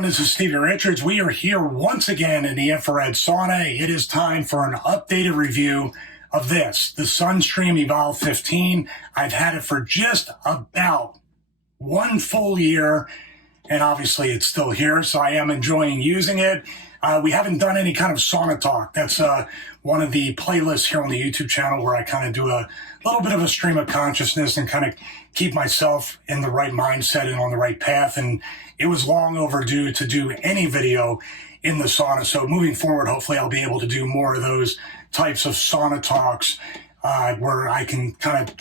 everyone, this is Stevie Richards. We are here once again in the infrared sauna. It is time for an updated review of this, the Sunstream Evolve 15. I've had it for just about 1 full year, and obviously it's still here, so I am enjoying using it. We haven't done any kind of sauna talk. That's one of the playlists here on the YouTube channel where I kind of do a little bit of a stream of consciousness and kind of keep myself in the right mindset and on the right path. And it was long overdue to do any video in the sauna. So moving forward, hopefully I'll be able to do more of those types of sauna talks where I can kind of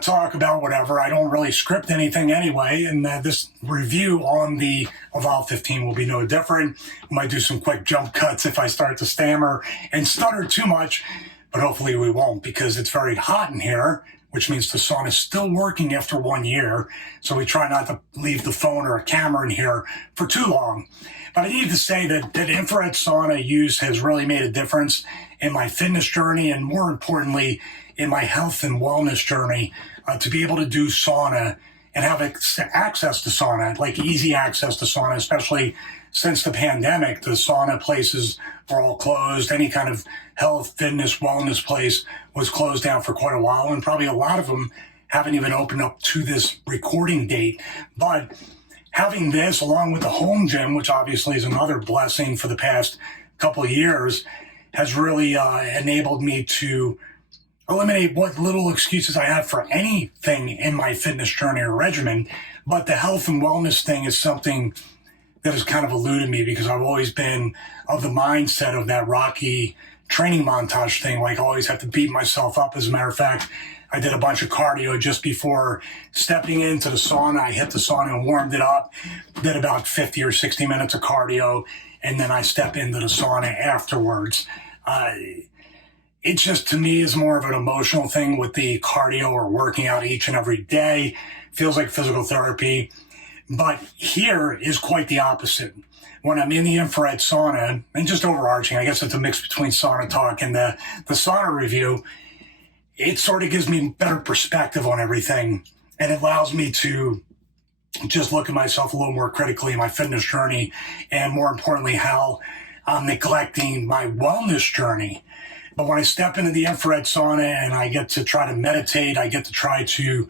talk about whatever. I don't really script anything anyway, and this review on the Evolve 15 will be no different. I might do some quick jump cuts if I start to stammer and stutter too much, but hopefully we won't, because it's very hot in here, which means the sauna is still working after 1 year, so we try not to leave the phone or a camera in here for too long. But I need to say that infrared sauna use has really made a difference in my fitness journey, and more importantly, in my health and wellness journey, to be able to do sauna and have access to sauna, like easy access to sauna, especially since the pandemic. The sauna places were all closed. Any kind of health, fitness, wellness place was closed down for quite a while, and probably a lot of them haven't even opened up to this recording date. But having this, along with the home gym, which obviously is another blessing for the past couple of years, has really enabled me to eliminate what little excuses I had for anything in my fitness journey or regimen. But the health and wellness thing is something that has kind of eluded me, because I've always been of the mindset of that Rocky training montage thing, like I always have to beat myself up. As a matter of fact, I did a bunch of cardio just before stepping into the sauna. I hit the sauna and warmed it up, did about 50 or 60 minutes of cardio, and then I step into the sauna afterwards. It just, to me, is more of an emotional thing with the cardio or working out each and every day. Feels like physical therapy. But here is quite the opposite. When I'm in the infrared sauna, and just overarching, I guess it's a mix between sauna talk and the sauna review, it sort of gives me better perspective on everything, and it allows me to just look at myself a little more critically in my fitness journey, and more importantly, how I'm neglecting my wellness journey. But when I step into the infrared sauna and I get to try to meditate, I get to try to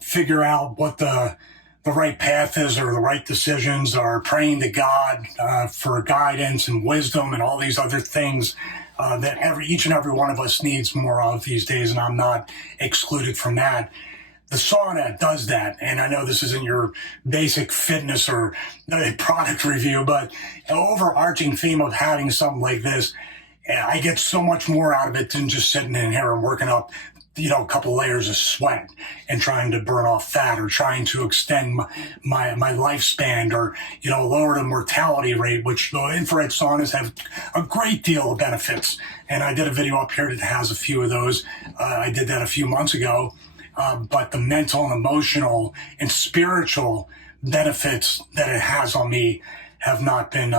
figure out what the right path is, or the right decisions, or praying to God for guidance and wisdom and all these other things that each and every one of us needs more of these days, and I'm not excluded from that. The sauna does that, and I know this isn't your basic fitness or product review, but an overarching theme of having something like this, I get so much more out of it than just sitting in here and working up, a couple layers of sweat and trying to burn off fat, or trying to extend my lifespan, or, lower the mortality rate, which the infrared saunas have a great deal of benefits. And I did a video up here that has a few of those. I did that a few months ago. But the mental and emotional and spiritual benefits that it has on me have not been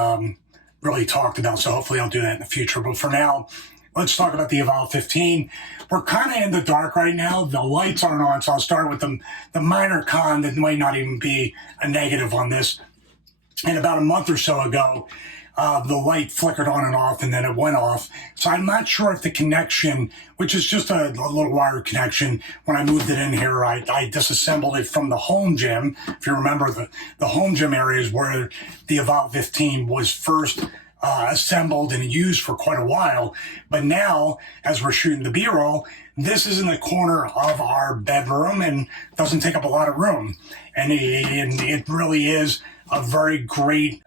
really talked about. So hopefully I'll do that in the future. But for now, let's talk about the Evolve 15. We're kind of in the dark right now. The lights aren't on, so I'll start with the minor con that might not even be a negative on this. And about a month or so ago, the light flickered on and off, and then it went off. So I'm not sure if the connection, which is just a little wire connection, when I moved it in here, I disassembled it from the home gym. If you remember, the home gym areas where the Evolve 15 was first assembled and used for quite a while. But now, as we're shooting the B-roll, this is in the corner of our bedroom and doesn't take up a lot of room. And it really is a very great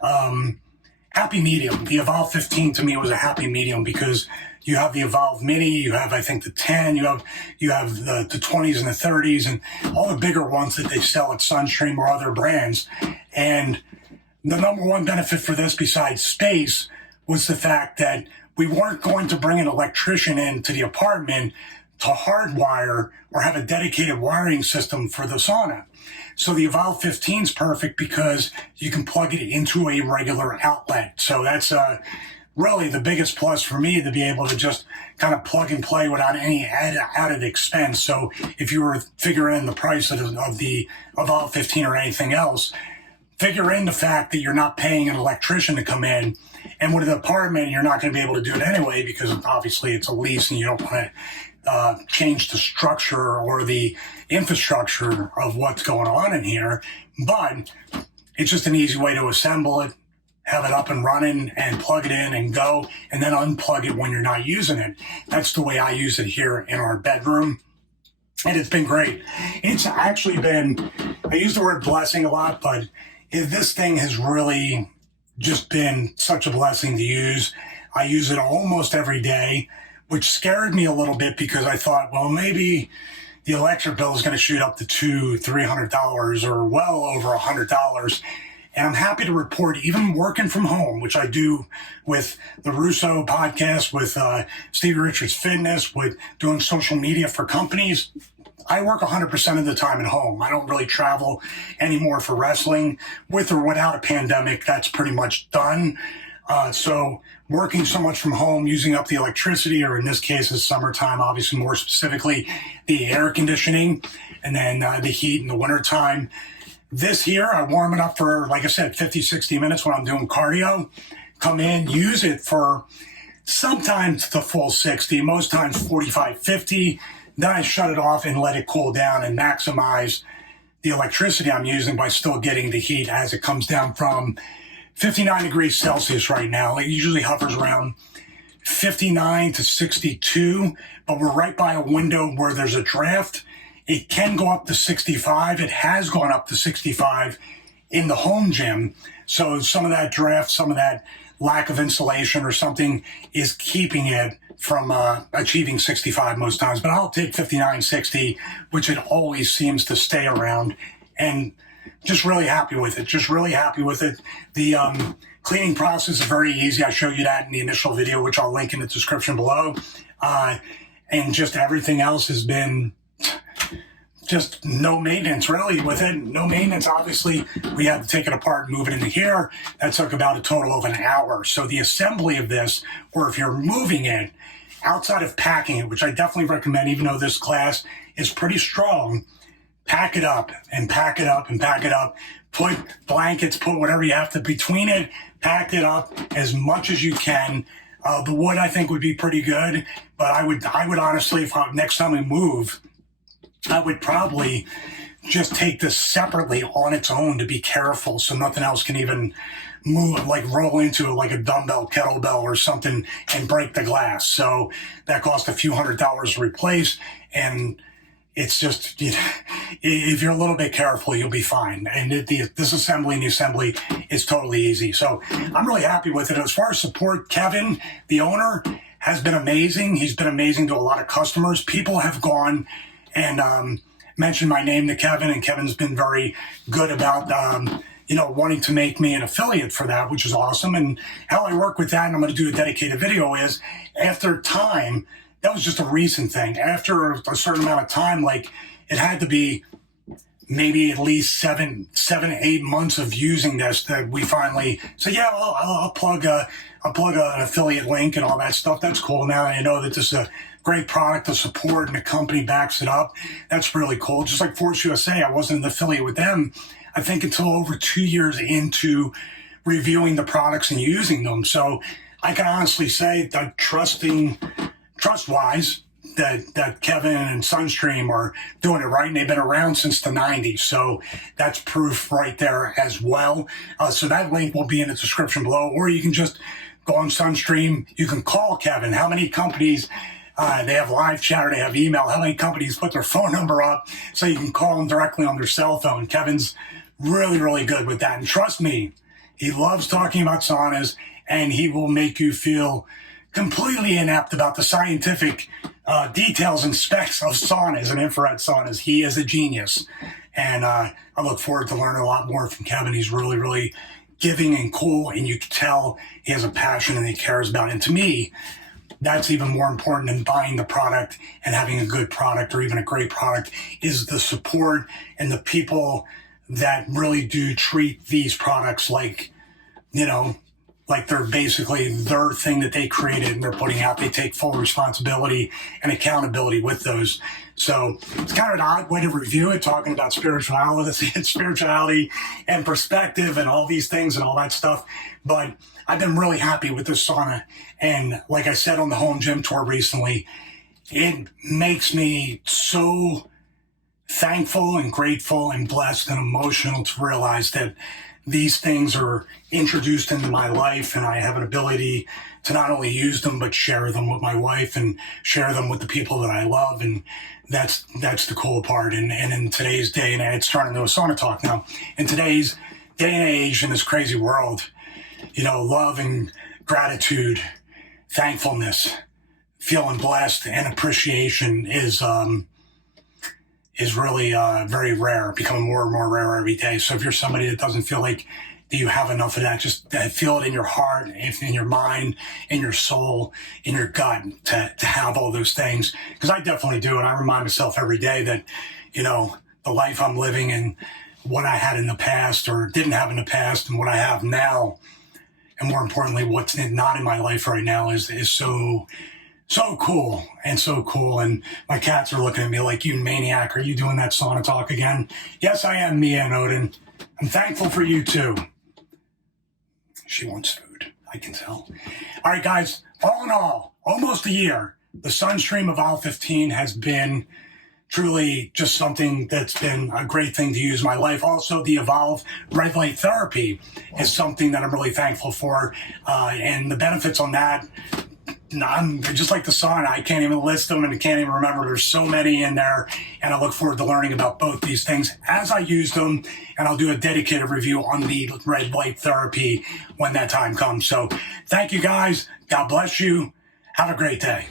happy medium. The Evolve 15 to me was a happy medium, because you have the Evolve Mini, you have, I think, the 10, you have the 20s and the 30s, and all the bigger ones that they sell at Sunstream or other brands. And the number one benefit for this, besides space, was the fact that we weren't going to bring an electrician into the apartment to hardwire or have a dedicated wiring system for the sauna. So the Evolve 15 is perfect because you can plug it into a regular outlet. So that's really the biggest plus for me, to be able to just kind of plug and play without any added expense. So if you were figuring the price of the Evolve 15 or anything else, figure in the fact that you're not paying an electrician to come in, and with an apartment, you're not going to be able to do it anyway because obviously it's a lease and you don't want to change the structure or the infrastructure of what's going on in here. But it's just an easy way to assemble it, have it up and running, and plug it in and go, and then unplug it when you're not using it. That's the way I use it here in our bedroom. And it's been great. It's actually been, I use the word blessing a lot, but this thing has really just been such a blessing to use. I use it almost every day, which scared me a little bit because I thought, well, maybe the electric bill is going to shoot up to $200-300 or well over $100. And I'm happy to report, even working from home, which I do with the Russo podcast, with Stevie Richards Fitness, with doing social media for companies, I work 100% of the time at home. I don't really travel anymore for wrestling. With or without a pandemic, that's pretty much done. So working so much from home, using up the electricity, or in this case, it's summertime, obviously more specifically, the air conditioning, and then the heat in the wintertime. This here, I warm it up for, like I said, 50, 60 minutes when I'm doing cardio. Come in, use it for sometimes the full 60, most times 45, 50. Then I shut it off and let it cool down and maximize the electricity I'm using by still getting the heat as it comes down from 59 degrees Celsius right now. It usually hovers around 59 to 62, but we're right by a window where there's a draft. It can go up to 65. It has gone up to 65 in the home gym. So some of that draft, some of that lack of insulation or something is keeping it from achieving 65 most times. But I'll take 59, 60, which it always seems to stay around. And just really happy with it. Just really happy with it. The cleaning process is very easy. I showed you that in the initial video, which I'll link in the description below. And just everything else has been just no maintenance really with it. No maintenance. Obviously, we had to take it apart and move it into here. That took about a total of an hour. So the assembly of this, or if you're moving it, outside of packing it, which I definitely recommend, even though this class is pretty strong, pack it up and pack it up and pack it up. Put blankets, put whatever you have to between it, pack it up as much as you can. The wood, I think, would be pretty good, but I would honestly, if next time we move, I would probably just take this separately on its own to be careful so nothing else can even move, like roll into it like a dumbbell, kettlebell or something and break the glass. So that cost a few $100s to replace. And it's just, if you're a little bit careful, you'll be fine. And this assembly and the assembly is totally easy. So I'm really happy with it. As far as support, Kevin, the owner, has been amazing. He's been amazing to a lot of customers. People have gone and mentioned my name to Kevin, and Kevin's been very good about wanting to make me an affiliate for that, which is awesome. And how I work with that, and I'm going to do a dedicated video, is after time, that was just a recent thing. After a certain amount of time, like it had to be maybe at least seven, 8 months of using this that we finally said, yeah, well, I'll plug an affiliate link and all that stuff. That's cool. Now I know that this is a great product to support and the company backs it up. That's really cool. Just like Force USA, I wasn't an affiliate with them, I think, until over 2 years into reviewing the products and using them. So I can honestly say that trust-wise, that Kevin and Sunstream are doing it right, and they've been around since the 90s. So that's proof right there as well. So that link will be in the description below, or you can just go on Sunstream. You can call Kevin. How many companies, they have live chat or they have email, how many companies put their phone number up so you can call them directly on their cell phone? Kevin's really, really good with that. And trust me, he loves talking about saunas, and he will make you feel completely inept about the scientific details and specs of saunas and infrared saunas. He is a genius. And I look forward to learning a lot more from Kevin. He's really, really giving and cool, and you can tell he has a passion and he cares about it. And to me, that's even more important than buying the product and having a good product or even a great product, is the support and the people that really do treat these products like like they're basically their thing that they created and they're putting out. They take full responsibility and accountability with those. So it's kind of an odd way to review it, talking about spirituality and perspective and all these things and all that stuff. But I've been really happy with this sauna. And like I said on the home gym tour recently, it makes me so thankful and grateful and blessed and emotional to realize that these things are introduced into my life and I have an ability to not only use them, but share them with my wife and share them with the people that I love. And that's the cool part. And in today's day and age, it's turning into a sauna talk now. In today's day and age, in this crazy world, love and gratitude, thankfulness, feeling blessed and appreciation is really very rare, becoming more and more rare every day. So if you're somebody that doesn't feel like that you have enough of that, just feel it in your heart, in your mind, in your soul, in your gut to have all those things. Because I definitely do. And I remind myself every day that, the life I'm living and what I had in the past or didn't have in the past and what I have now, and more importantly, what's not in my life right now is so cool and so cool. And my cats are looking at me like, you maniac, are you doing that sauna talk again? Yes, I am, Mia and Odin. I'm thankful for you too. She wants food, I can tell. All right, guys, all in all, almost a year, the Sunstream Evolve 15 has been truly just something that's been a great thing to use in my life. Also, the Evolve Red Light Therapy is something that I'm really thankful for. And the benefits on that, I'm just like the sauna. I can't even list them and I can't even remember. There's so many in there. And I look forward to learning about both these things as I use them. And I'll do a dedicated review on the red light therapy when that time comes. So thank you guys. God bless you. Have a great day.